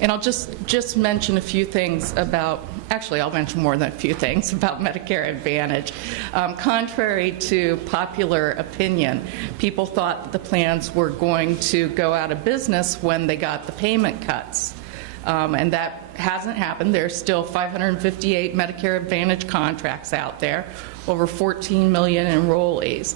And I'll just mention a few things about, actually I'll mention more than a few things about Medicare Advantage. Contrary to popular opinion, people thought that the plans were going to go out of business when they got the payment cuts. And that hasn't happened. There's still 558 Medicare Advantage contracts out there, over 14 million enrollees.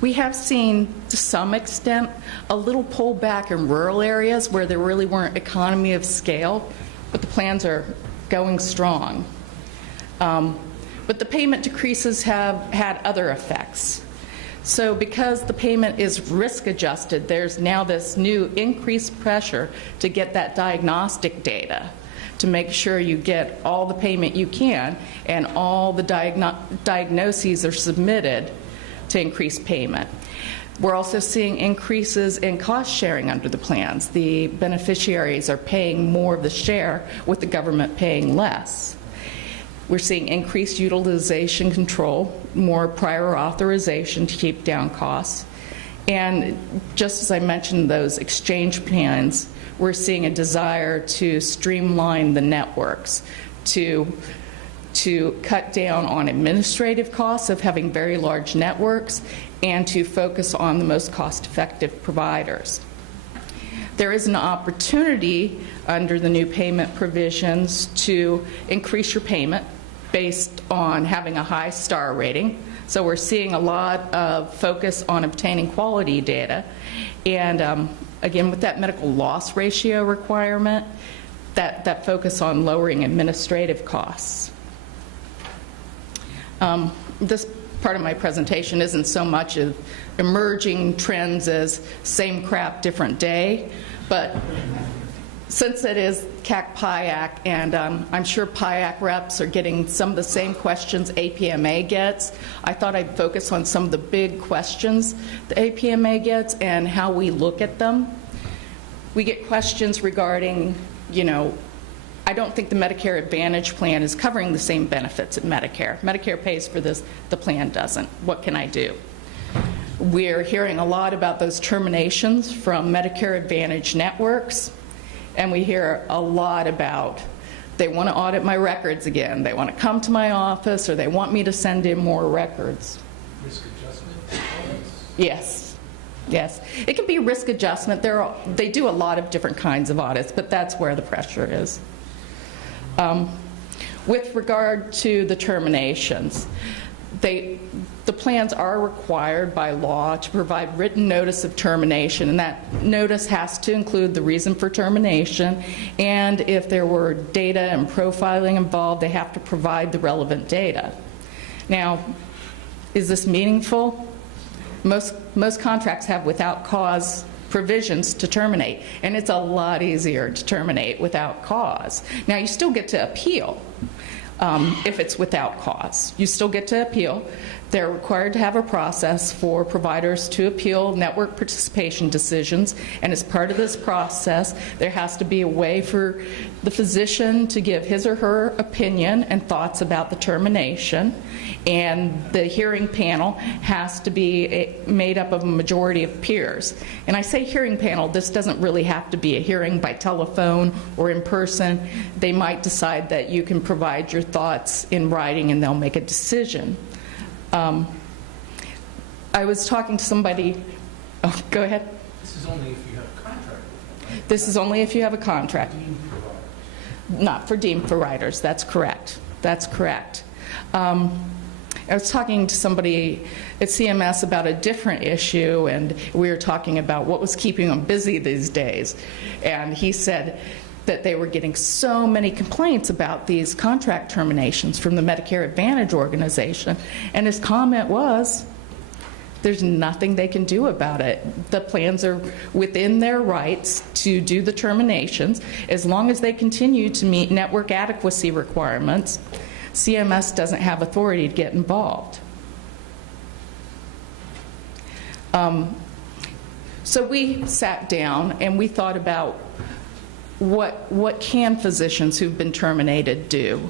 We have seen, to some extent, a little pullback in rural areas where there really weren't economy of scale, but the plans are going strong. But the payment decreases have had other effects. So because the payment is risk adjusted, there's now this new increased pressure to get that diagnostic data to make sure you get all the payment you can and all the diagnoses are submitted to increase payment. We're also seeing increases in cost sharing under the plans. The beneficiaries are paying more of the share with the government paying less. We're seeing increased utilization control, more prior authorization to keep down costs. And just as I mentioned, those exchange plans, we're seeing a desire to streamline the networks, to cut down on administrative costs of having very large networks, and to focus on the most cost-effective providers. There is an opportunity under the new payment provisions to increase your payment based on having a high star rating. So we're seeing a lot of focus on obtaining quality data. And again, with that medical loss ratio requirement, that focus on lowering administrative costs. This part of my presentation isn't so much of emerging trends as same crap, different day, but since it is CAC-PIAC, and I'm sure PIAC reps are getting some of the same questions APMA gets, I thought I'd focus on some of the big questions the APMA gets and how we look at them. We get questions regarding, I don't think the Medicare Advantage plan is covering the same benefits at Medicare. Medicare pays for this, the plan doesn't. What can I do? We're hearing a lot about those terminations from Medicare Advantage networks. And we hear a lot about they want to audit my records again, they want to come to my office, or they want me to send in more records. Risk adjustment? Yes. Yes. It can be risk adjustment. They do a lot of different kinds of audits, but that's where the pressure is. With regard to the terminations, the plans are required by law to provide written notice of termination, and that notice has to include the reason for termination, and if there were data and profiling involved, they have to provide the relevant data. Now, is this meaningful? Most contracts have without cause provisions to terminate, and it's a lot easier to terminate without cause. Now, you still get to appeal. If it's without cause. You still get to appeal. They're required to have a process for providers to appeal network participation decisions, and as part of this process, there has to be a way for the physician to give his or her opinion and thoughts about the termination, and the hearing panel has to be made up of a majority of peers. And I say hearing panel, this doesn't really have to be a hearing by telephone or in person. They might decide that you can provide your thoughts in writing and they'll make a decision. I was talking to somebody, oh, go ahead. This is only if you have a contract with them, right? This is only if you have a contract. Deemed providers. Not for deemed providers, that's correct. That's correct. I was talking to somebody at CMS about a different issue, and we were talking about what was keeping them busy these days. And he said that they were getting so many complaints about these contract terminations from the Medicare Advantage organization. And his comment was, there's nothing they can do about it. The plans are within their rights to do the terminations. As long as they continue to meet network adequacy requirements, CMS doesn't have authority to get involved. So we sat down and we thought about what can physicians who've been terminated do?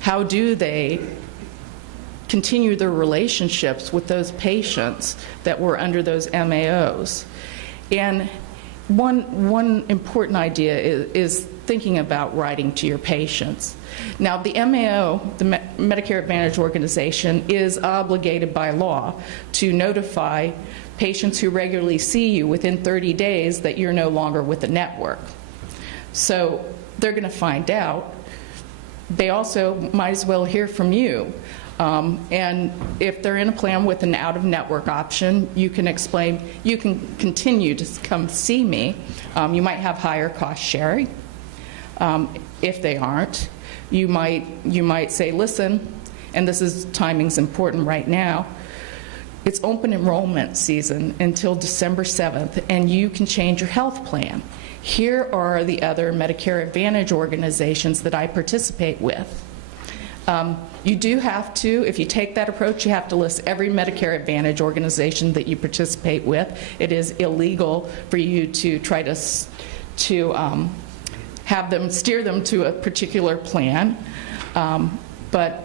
How do they continue their relationships with those patients that were under those MAOs? And one important idea is thinking about writing to your patients. Now, the MAO, the Medicare Advantage organization, is obligated by law to notify patients who regularly see you within 30 days that you're no longer with the network. So they're going to find out. They also might as well hear from you. And if they're in a plan with an out-of-network option, you can explain, you can continue to come see me. You might have higher cost sharing. If they aren't, you might say, listen, and this is, timing's important right now, it's open enrollment season until December 7th, and you can change your health plan. Here are the other Medicare Advantage organizations that I participate with. You do have to, if you take that approach, you have to list every Medicare Advantage organization that you participate with. It is illegal for you to try to have them, steer them to a particular plan. But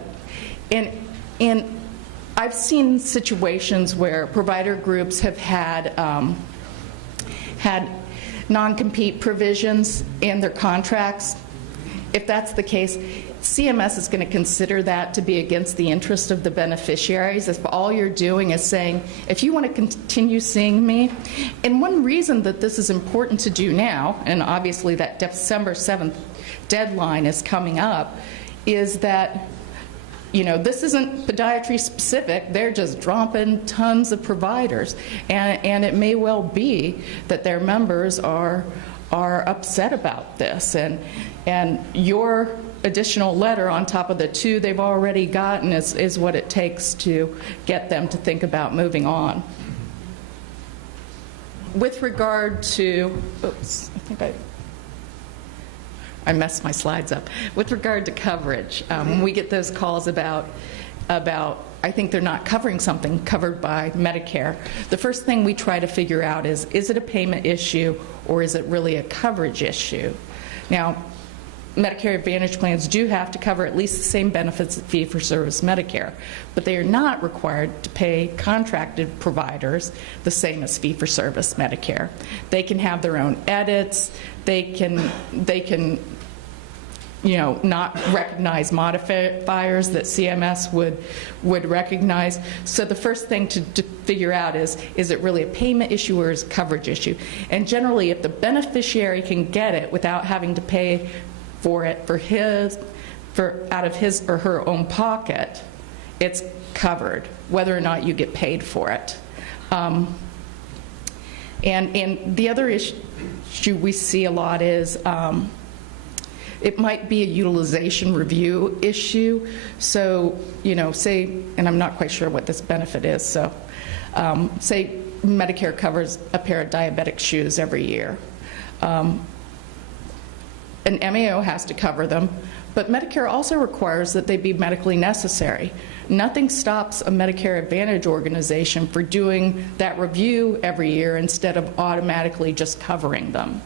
I've seen situations where provider groups have had non-compete provisions in their contracts. If that's the case, CMS is going to consider that to be against the interest of the beneficiaries if all you're doing is saying, if you want to continue seeing me. And one reason that this is important to do now, and obviously that December 7th deadline is coming up, is that, you know, this isn't podiatry specific. They're just dropping tons of providers. And it may well be that their members are upset about this. And your additional letter on top of the two they've already gotten is what it takes to get them to think about moving on. With regard to, oops, I think I messed my slides up. With regard to coverage, when we get those calls about I think they're not covering something covered by Medicare, the first thing we try to figure out is it a payment issue or is it really a coverage issue? Now, Medicare Advantage plans do have to cover at least the same benefits that fee-for-service Medicare, but they are not required to pay contracted providers the same as fee-for-service Medicare. They can have their own edits. They can you know, not recognize modifiers that CMS would recognize. So the first thing to figure out is it really a payment issue or is it a coverage issue? And generally, if the beneficiary can get it without having to pay for it out of his or her own pocket, it's covered, whether or not you get paid for it. And the other issue we see a lot is it might be a utilization review issue. So, you know, say, and I'm not quite sure what this benefit is, so say Medicare covers a pair of diabetic shoes every year. An MAO has to cover them, but Medicare also requires that they be medically necessary. Nothing stops a Medicare Advantage organization for doing that review every year instead of automatically just covering them.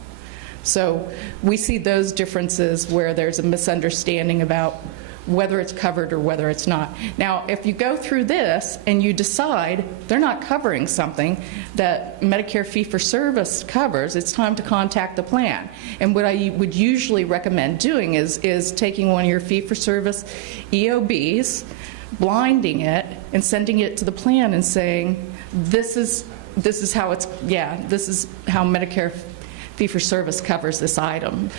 So we see those differences where there's a misunderstanding about whether it's covered or whether it's not. Now, if you go through this and you decide they're not covering something that Medicare fee-for-service covers, it's time to contact the plan. And what I would usually recommend doing is taking one of your fee-for-service EOBs, blinding it, and sending it to the plan and saying, this is how it's, yeah, this is how Medicare fee-for-service covers this item.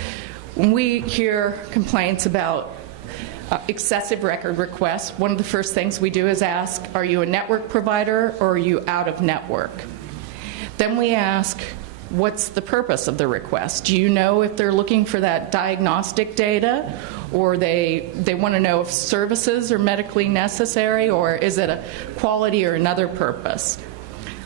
When we hear complaints about excessive record requests, one of the first things we do is ask, are you a network provider or are you out of network? Then we ask, what's the purpose of the request? Do you know if they're looking for that diagnostic data, or they want to know if services are medically necessary, or is it a quality or another purpose?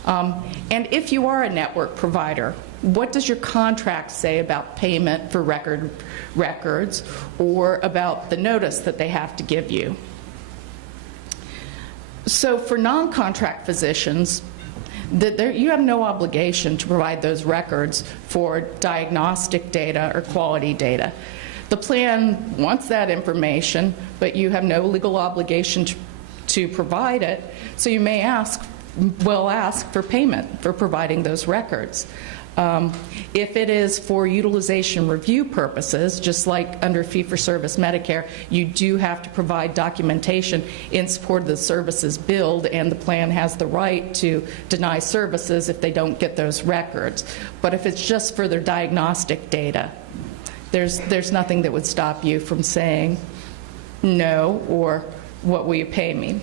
And if you are a network provider, what does your contract say about payment for records or about the notice that they have to give you? So for non-contract physicians, you have no obligation to provide those records for diagnostic data or quality data. The plan wants that information, but you have no legal obligation to provide it, so you may ask for payment for providing those records. If it is for utilization review purposes, just like under fee-for-service Medicare, you do have to provide documentation in support of the services billed, and the plan has the right to deny services if they don't get those records. But if it's just for their diagnostic data, there's nothing that would stop you from saying no, or what will you pay me?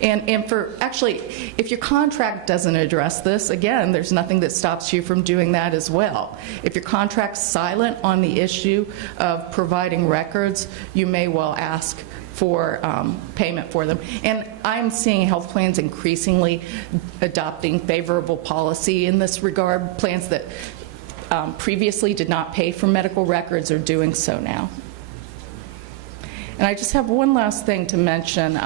And for, actually, if your contract doesn't address this, again, there's nothing that stops you from doing that as well. If your contract's silent on the issue of providing records, you may well ask for payment for them. And I'm seeing health plans increasingly adopting favorable policy in this regard. Plans that previously did not pay for medical records are doing so now. And I just have one last thing to mention,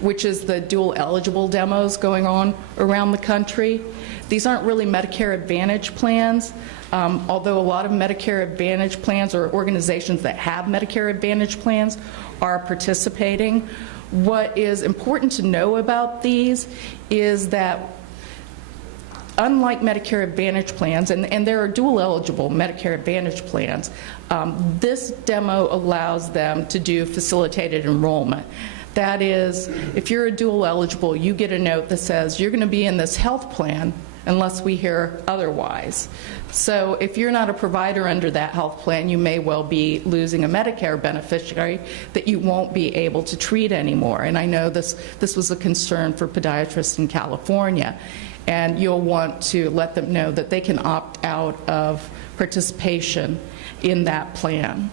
which is the dual eligible demos going on around the country. These aren't really Medicare Advantage plans, although a lot of Medicare Advantage plans, or organizations that have Medicare Advantage plans, are participating. What is important to know about these is that unlike Medicare Advantage plans, and there are dual eligible Medicare Advantage plans, this demo allows them to do facilitated enrollment. That is, if you're a dual eligible, you get a note that says you're going to be in this health plan unless we hear otherwise. So if you're not a provider under that health plan, you may well be losing a Medicare beneficiary that you won't be able to treat anymore. And I know this was a concern for podiatrists in California. And you'll want to let them know that they can opt out of participation in that plan.